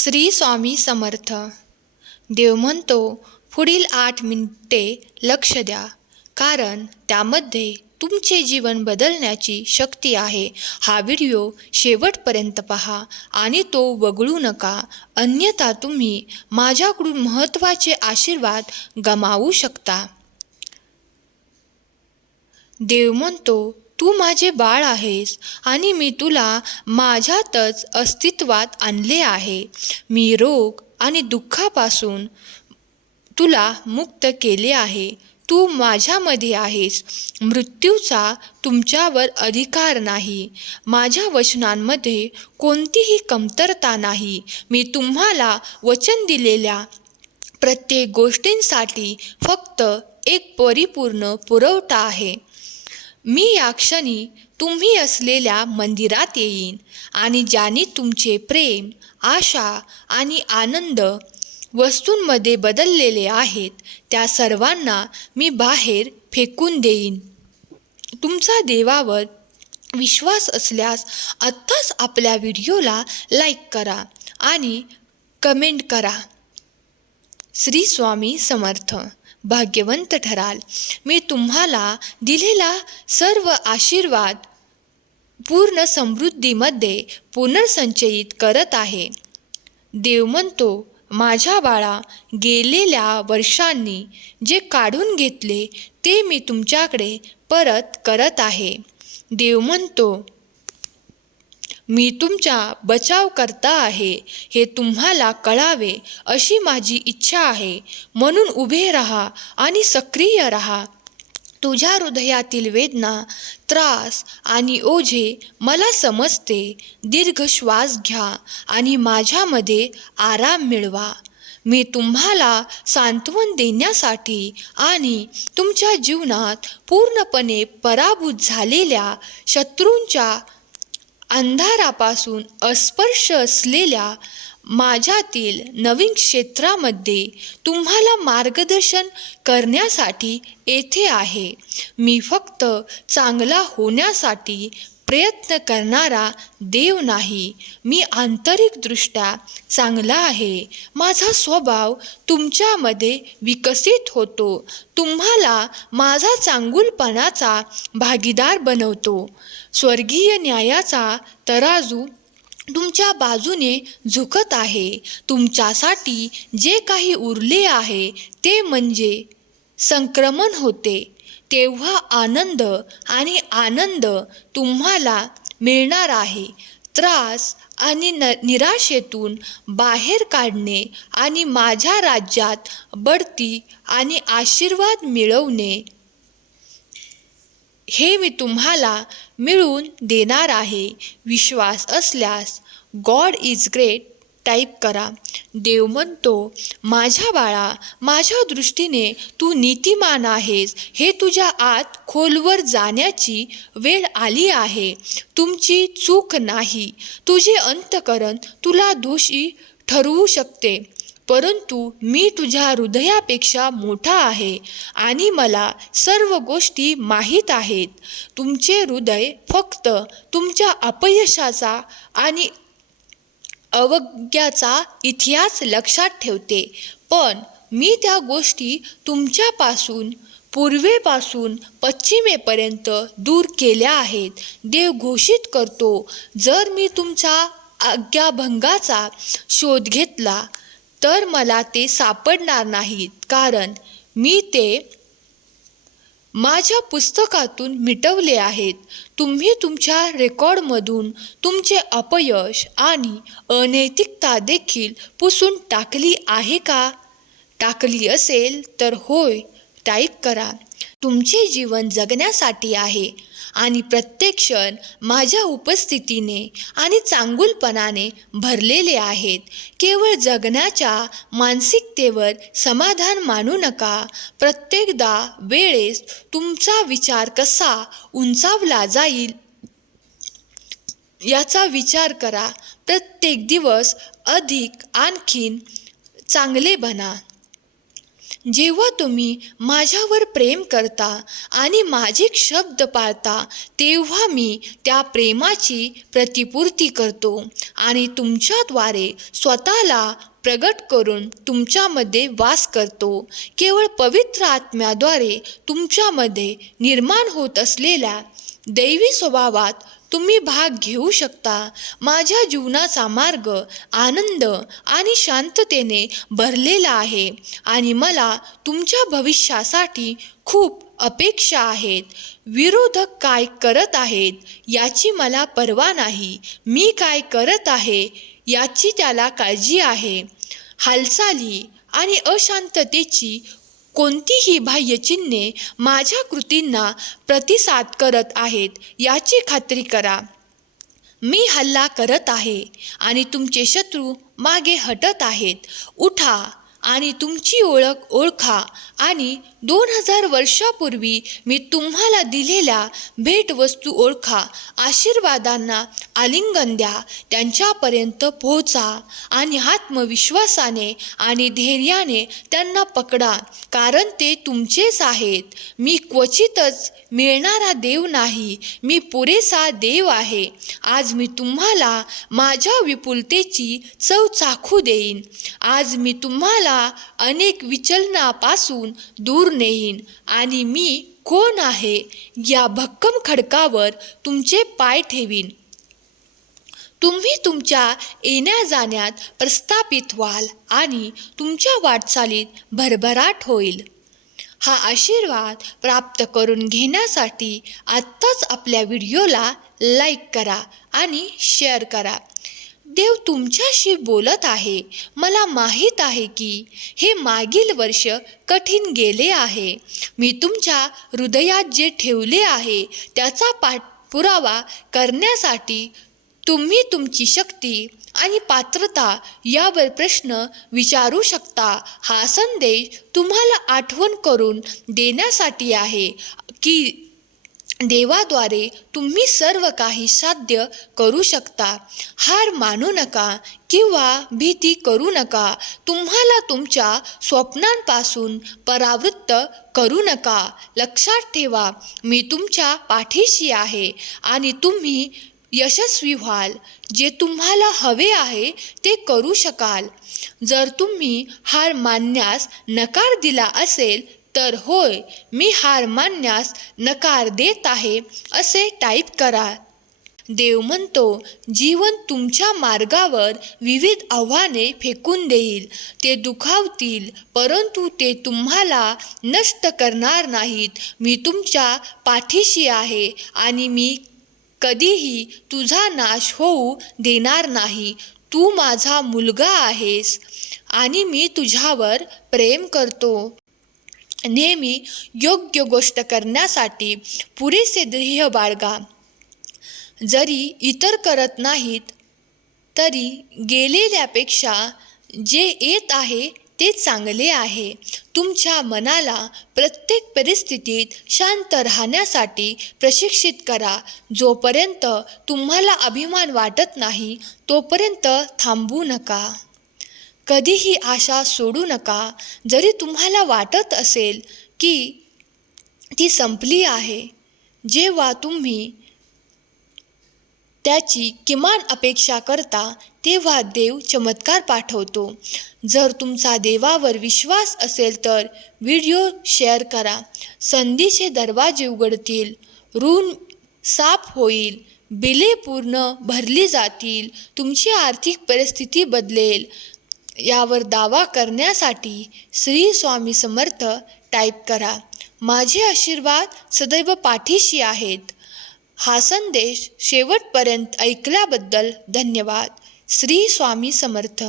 श्री स्वामी समर्थ. देव म्हणतो पुढील आठ मिनिटे लक्ष द्या. कारण त्यामध्ये तुमचे जीवन बदलण्याची शक्ती आहे. हा व्हिडिओ शेवटपर्यंत पहा आणि तो वगळू नका. अन्यथा तुम्ही माझ्याकडून महत्त्वाचे आशीर्वाद गमावू शकता. देव म्हणतो तू माझे बाळ आहेस आणि मी तुला माझ्यातच अस्तित्वात आणले आहे. मी रोग आणि दुःखापासून तुला मुक्त केले आहे. तू माझ्यामध्ये आहेस. मृत्यूचा तुमच्यावर अधिकार नाही. माझ्या वचनांमध्ये कोणतीही कमतरता नाही. मी तुम्हाला वचन दिलेल्या प्रत्येक गोष्टींसाठी फक्त एक परिपूर्ण पुरवठा आहे. मी या क्षणी तुम्ही असलेल्या मंदिरात येईन आणि ज्याने तुमचे प्रेम आशा आणि आनंद वस्तूंमध्ये बदललेले आहेत त्या सर्वांना मी बाहेर फेकून देईन. तुमचा देवावर विश्वास असल्यास आत्ताच आपल्या व्हिडिओला लाईक करा आणि कमेंट करा. श्री स्वामी समर्थ. भाग्यवंत ठराल. मी तुम्हाला दिलेला सर्व आशीर्वाद पूर्ण समृद्धीमध्ये पुनर्संचयित करत आहे. देव म्हणतो माझ्या बाळा गेलेल्या वर्षांनी जे काढून घेतले ते मी तुमच्याकडे परत करत आहे. देव म्हणतो मी तुमचा बचाव करता आहे हे तुम्हाला कळावे अशी माझी इच्छा आहे. म्हणून उभे राहा आणि सक्रिय राहा. तुझ्या हृदयातील वेदना त्रास आणि ओझे मला समजते. दीर्घ श्वास घ्या आणि माझ्यामध्ये आराम मिळवा. मी तुम्हाला सांत्वन देण्यासाठी आणि तुमच्या जीवनात पूर्णपणे पराभूत झालेल्या शत्रूंच्या अंधारापासून अस्पर्श असलेल्या माझ्यातील नवीन क्षेत्रामध्ये तुम्हाला मार्गदर्शन करण्यासाठी येथे आहे. मी फक्त चांगला होण्यासाठी प्रयत्न करणारा देव नाही. मी आंतरिकदृष्ट्या चांगला आहे. माझा स्वभाव तुमच्यामध्ये विकसित होतो. तुम्हाला माझा चांगुलपणाचा भागीदार बनवतो. स्वर्गीय न्यायाचा तराजू तुमच्या बाजूने झुकत आहे. तुमच्यासाठी जे काही उरले आहे ते म्हणजे संक्रमण होते. तेव्हा आनंद आणि आनंद तुम्हाला मिळणार आहे. त्रास आणि न निराशेतून बाहेर काढणे आणि माझ्या राज्यात बढती आणि आशीर्वाद मिळवणे हे मी तुम्हाला मिळवून देणार आहे. विश्वास असल्यास गॉड इज ग्रेट टाईप करा. देव म्हणतो माझ्या बाळा माझ्या दृष्टीने तू नीतिमान आहेस. हे तुझ्या आत खोलवर जाण्याची वेळ आली आहे. तुमची चूक नाही. तुझे अंतकरण तुला दोषी ठरवू शकते. परंतु मी तुझ्या हृदयापेक्षा मोठा आहे आणि मला सर्व गोष्टी माहीत आहेत. तुमचे हृदय फक्त तुमच्या अपयशाचा आणि अवज्ञाचा इतिहास लक्षात ठेवते. पण मी त्या गोष्टी तुमच्यापासून पूर्वेपासून पश्चिमेपर्यंत दूर केल्या आहेत. देव घोषित करतो जर मी तुमचा आज्ञाभंगाचा शोध घेतला तर मला ते सापडणार नाहीत. कारण मी ते माझ्या पुस्तकातून मिटवले आहेत. तुम्ही तुमच्या रेकॉर्डमधून तुमचे अपयश आणि अनैतिकता देखील पुसून टाकली आहे का? टाकली असेल तर होय टाईप करा. तुमचे जीवन जगण्यासाठी आहे. आणि प्रत्येक क्षण माझ्या उपस्थितीने आणि चांगुलपणाने भरलेले आहेत. केवळ जगण्याच्या मानसिकतेवर समाधान मानू नका. प्रत्येकदा वेळेस तुमचा विचार कसा उंचावला जाईल याचा विचार करा. प्रत्येक दिवस अधिक आणखीन चांगले बना. जेव्हा तुम्ही माझ्यावर प्रेम करता आणि माझे शब्द पाळता तेव्हा मी त्या प्रेमाची प्रतिपूर्ती करतो आणि तुमच्याद्वारे स्वतःला प्रगट करून तुमच्यामध्ये वास करतो. केवळ पवित्र आत्म्याद्वारे तुमच्यामध्ये निर्माण होत असलेल्या दैवी स्वभावात तुम्ही भाग घेऊ शकता. माझ्या जीवनाचा मार्ग आनंद आणि शांततेने भरलेला आहे आणि मला तुमच्या भविष्यासाठी खूप अपेक्षा आहेत. विरोधक काय करत आहेत याची मला पर्वा नाही. मी काय करत आहे याची त्याला काळजी आहे. हालचाली आणि अशांततेची कोणतीही बाह्य चिन्हे माझ्या कृतींना प्रतिसाद करत आहेत याची खात्री करा. मी हल्ला करत आहे आणि तुमचे शत्रू मागे हटत आहेत. उठा. आणि तुमची ओळख ओळखा आणि दोन हजार वर्षापूर्वी मी तुम्हाला दिलेल्या भेटवस्तू ओळखा आशीर्वादांना आलिंगन द्या त्यांच्यापर्यंत पोहोचा आणि आत्मविश्वासाने आणि धैर्याने त्यांना पकडा कारण ते तुमचेच आहेत. मी क्वचितच मिळणारा देव नाही मी पुरेसा देव आहे. आज मी तुम्हाला माझ्या विपुलतेची चव चाखू देईन. आज मी तुम्हाला अनेक विचलनापासून दूर नेईन. आणि मी कोण आहे या भक्कम खडकावर तुमचे पाय ठेवीन. तुम्ही तुमच्या येण्या जाण्यात प्रस्थापित व्हाल आणि तुमच्या वाटचालीत भरभराट होईल. हा आशीर्वाद प्राप्त करून घेण्यासाठी आत्ताच आपल्या व्हिडिओला लाईक करा आणि शेअर करा. देव तुमच्याशी बोलत आहे. मला माहीत आहे की हे मागील वर्ष कठीण गेले आहे. मी तुमच्या हृदयात जे ठेवले आहे त्याचा पाठपुरावा करण्यासाठी तुम्ही तुमची शक्ती आणि पात्रता यावर प्रश्न विचारू शकता. हा संदेश तुम्हाला आठवण करून देण्यासाठी आहे की देवाद्वारे तुम्ही सर्व काही साध्य करू शकता. हार मानू नका किंवा भीती करू नका. तुम्हाला तुमच्या स्वप्नांपासून परावृत्त करू नका. लक्षात ठेवा मी तुमच्या पाठीशी आहे आणि तुम्ही यशस्वी व्हाल. जे तुम्हाला हवे आहे ते करू शकाल. जर तुम्ही हार मानण्यास नकार दिला असेल तर होय मी हार मानण्यास नकार देत आहे असे टाईप करा. देव म्हणतो जीवन तुमच्या मार्गावर विविध आव्हाने फेकून देईल. ते दुखावतील परंतु ते तुम्हाला नष्ट करणार नाहीत. मी तुमच्या पाठीशी आहे आणि मी कधीही तुझा नाश होऊ देणार नाही. तू माझा मुलगा आहेस आणि मी तुझ्यावर प्रेम करतो. नेहमी योग्य गोष्ट करण्यासाठी पुरेसे ध्येय बाळगा. जरी इतर करत नाहीत तरी गेलेल्यापेक्षा जे येत आहे ते चांगले आहे. तुमच्या मनाला प्रत्येक परिस्थितीत शांत राहण्यासाठी प्रशिक्षित करा. जोपर्यंत तुम्हाला अभिमान वाटत नाही तोपर्यंत थांबू नका. कधीही आशा सोडू नका. जरी तुम्हाला वाटत असेल की ती संपली आहे जेव्हा तुम्ही त्याची किमान अपेक्षा करता तेव्हा देव चमत्कार पाठवतो. जर तुमचा देवावर विश्वास असेल तर व्हिडिओ शेअर करा. संधीचे दरवाजे उघडतील ऋण साफ होईल बिले पूर्ण भरली जातील तुमची आर्थिक परिस्थिती बदलेल. यावर दावा करण्यासाठी श्री स्वामी समर्थ टाईप करा. माझे आशीर्वाद सदैव पाठीशी आहेत. हा संदेश शेवटपर्यंत ऐकल्याबद्दल धन्यवाद. श्री स्वामी समर्थ.